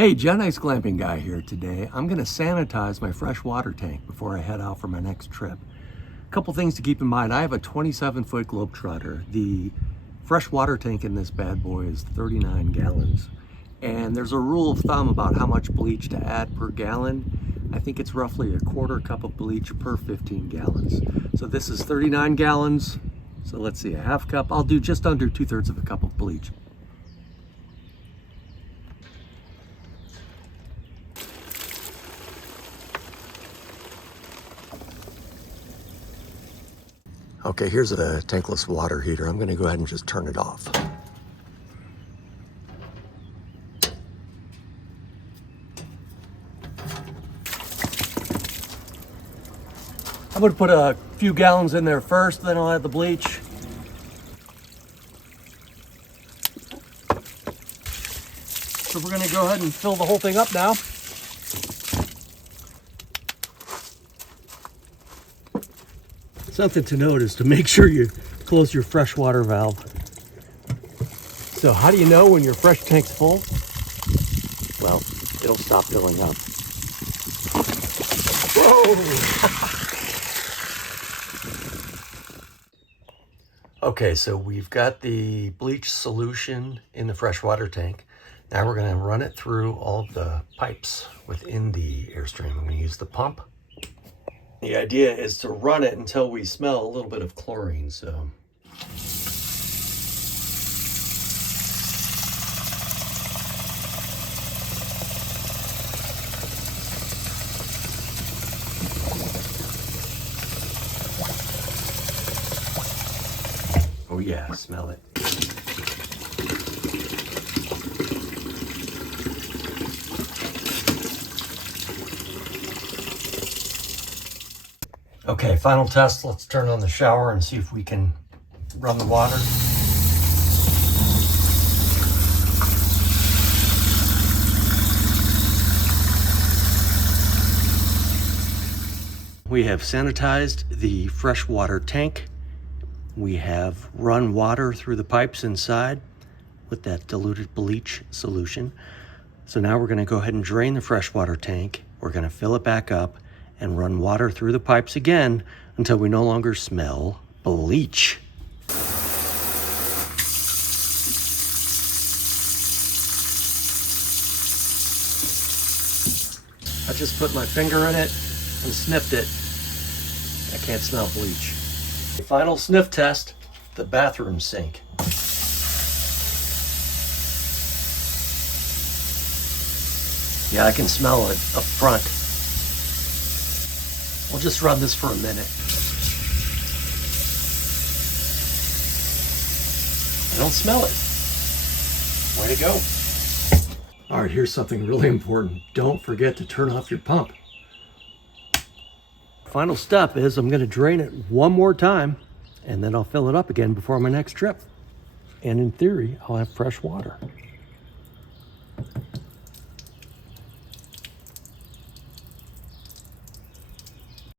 Hey, GenX Glamping guy here today. I'm going to sanitize my fresh water tank before I head out for my next trip. A couple things to keep in mind. I have a 27-foot Globetrotter. The fresh water tank in this bad boy is 39 gallons. And there's a rule of thumb about how much bleach to add per gallon. I think it's roughly a quarter cup of bleach per 15 gallons. So this is 39 gallons. So let's see, a half cup. I'll do just under 2/3 of a cup of bleach. Okay, here's a tankless water heater. I'm gonna go ahead and just turn it off. I'm gonna put a few gallons in there first, then I'll add the bleach. So we're gonna go ahead and fill the whole thing up now. Something to note is to make sure you close your fresh water valve. So how do you know when your fresh tank's full? Well, it'll stop filling up. Whoa! Okay, so we've got the bleach solution in the fresh water tank. Now we're gonna run it through all of the pipes within the Airstream. I'm gonna use the pump. The idea is to run it until we smell a little bit of chlorine, so. Oh yeah, smell it. Okay, final test. Let's turn on the shower and see if we can run the water. We have sanitized the fresh water tank. We have run water through the pipes inside with that diluted bleach solution. So now we're going to go ahead and drain the fresh water tank. We're going to fill it back up and run water through the pipes again until we no longer smell bleach. I just put my finger in it and sniffed it. I can't smell bleach. The final sniff test, the bathroom sink. Yeah, I can smell it up front. We'll just run this for a minute. I don't smell it. Way to go. All right, here's something really important. Don't forget to turn off your pump. Final step is I'm gonna drain it one more time and then I'll fill it up again before my next trip. And in theory, I'll have fresh water.